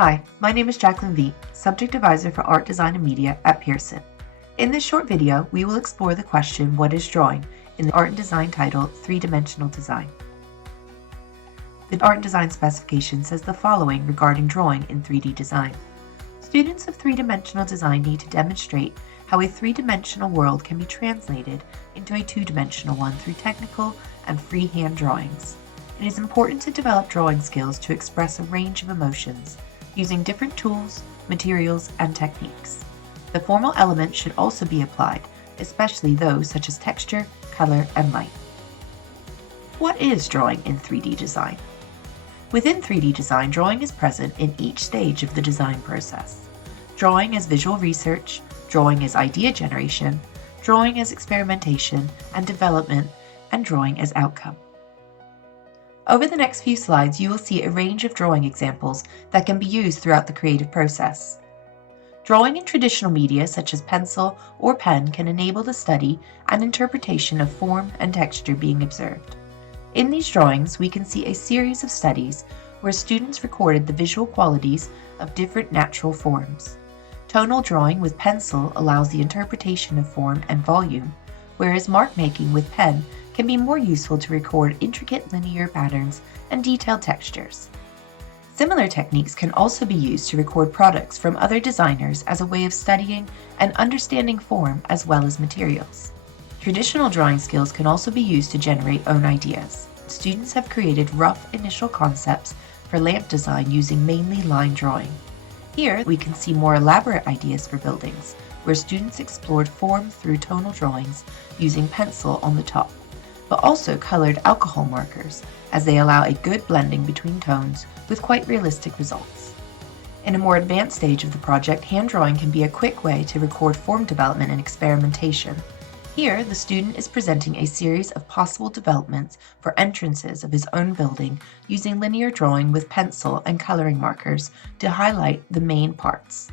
Hi, my name is Jacqueline Veet, Subject Advisor for Art, Design, and Media at Pearson. In this short video, we will explore the question, what is drawing, in the Art and Design title, Three-Dimensional Design. The Art and Design specification says the following regarding drawing in 3D design. Students of three-dimensional design need to demonstrate how a three-dimensional world can be translated into a two-dimensional one through technical and freehand drawings. It is important to develop drawing skills to express a range of emotions, using different tools, materials, and techniques. The formal elements should also be applied, especially those such as texture, color, and light. What is drawing in 3D design? Within 3D design, drawing is present in each stage of the design process. Drawing is visual research, drawing is idea generation, drawing is experimentation and development, and drawing as outcome. Over the next few slides, you will see a range of drawing examples that can be used throughout the creative process. Drawing in traditional media such as pencil or pen can enable the study and interpretation of form and texture being observed. In these drawings, we can see a series of studies where students recorded the visual qualities of different natural forms. Tonal drawing with pencil allows the interpretation of form and volume, whereas mark making with pen can be more useful to record intricate linear patterns and detailed textures. Similar techniques can also be used to record products from other designers as a way of studying and understanding form as well as materials. Traditional drawing skills can also be used to generate own ideas. Students have created rough initial concepts for lamp design using mainly line drawing. Here we can see more elaborate ideas for buildings, where students explored form through tonal drawings using pencil on the top, but also colored alcohol markers, as they allow a good blending between tones with quite realistic results. In a more advanced stage of the project, hand drawing can be a quick way to record form development and experimentation. Here, the student is presenting a series of possible developments for entrances of his own building using linear drawing with pencil and coloring markers to highlight the main parts.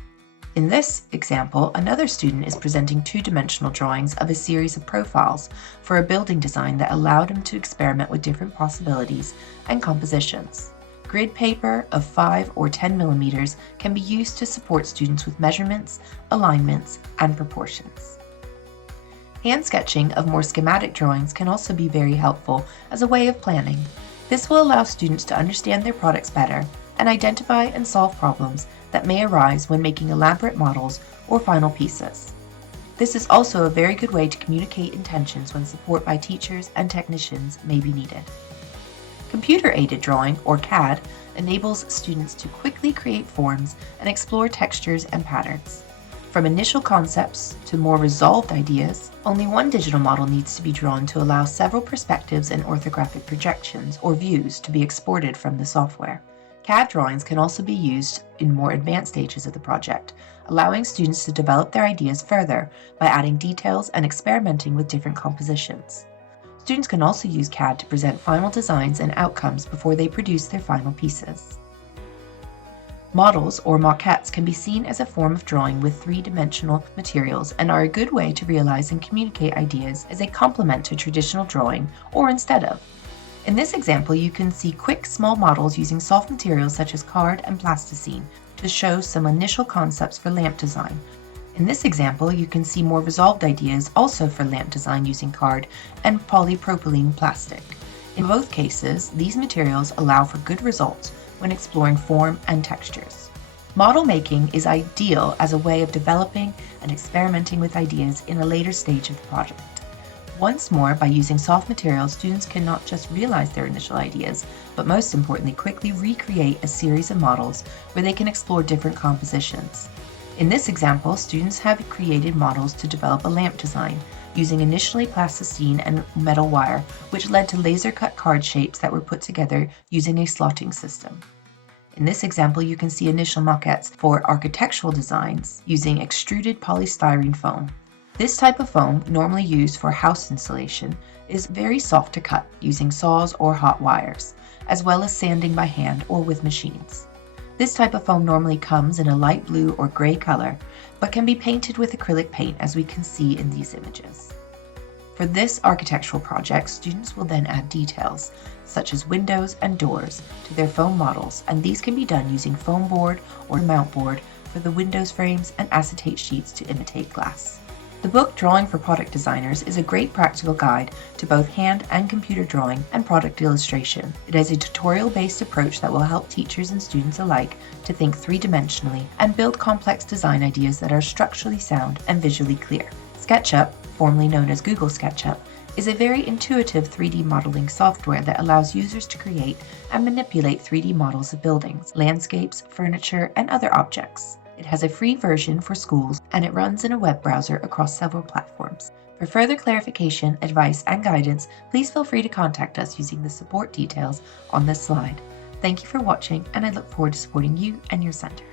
In this example, another student is presenting two-dimensional drawings of a series of profiles for a building design that allowed him to experiment with different possibilities and compositions. Grid paper of 5 or 10 millimeters can be used to support students with measurements, alignments, and proportions. Hand sketching of more schematic drawings can also be very helpful as a way of planning. This will allow students to understand their products better and identify and solve problems that may arise when making elaborate models or final pieces. This is also a very good way to communicate intentions when support by teachers and technicians may be needed. Computer-aided drawing, or CAD, enables students to quickly create forms and explore textures and patterns. From initial concepts to more resolved ideas, only one digital model needs to be drawn to allow several perspectives and orthographic projections or views to be exported from the software. CAD drawings can also be used in more advanced stages of the project, allowing students to develop their ideas further by adding details and experimenting with different compositions. Students can also use CAD to present final designs and outcomes before they produce their final pieces. Models or maquettes can be seen as a form of drawing with three-dimensional materials and are a good way to realize and communicate ideas as a complement to traditional drawing or instead of. In this example, you can see quick, small models using soft materials such as card and plasticine to show some initial concepts for lamp design. In this example, you can see more resolved ideas also for lamp design using card and polypropylene plastic. In both cases, these materials allow for good results when exploring form and textures. Model making is ideal as a way of developing and experimenting with ideas in a later stage of the project. Once more, by using soft materials, students can not just realize their initial ideas, but most importantly, quickly recreate a series of models where they can explore different compositions. In this example, students have created models to develop a lamp design, using initially plasticine and metal wire, which led to laser-cut card shapes that were put together using a slotting system. In this example, you can see initial maquettes for architectural designs using extruded polystyrene foam. This type of foam, normally used for house insulation, is very soft to cut using saws or hot wires, as well as sanding by hand or with machines. This type of foam normally comes in a light blue or gray color, but can be painted with acrylic paint as we can see in these images. For this architectural project, students will then add details, such as windows and doors, to their foam models, and these can be done using foam board or mount board for the windows frames and acetate sheets to imitate glass. The book Drawing for Product Designers is a great practical guide to both hand and computer drawing and product illustration. It has a tutorial-based approach that will help teachers and students alike to think three-dimensionally and build complex design ideas that are structurally sound and visually clear. SketchUp, formerly known as Google SketchUp, is a very intuitive 3D modeling software that allows users to create and manipulate 3D models of buildings, landscapes, furniture, and other objects. It has a free version for schools, and it runs in a web browser across several platforms. For further clarification, advice, and guidance, please feel free to contact us using the support details on this slide. Thank you for watching, and I look forward to supporting you and your center.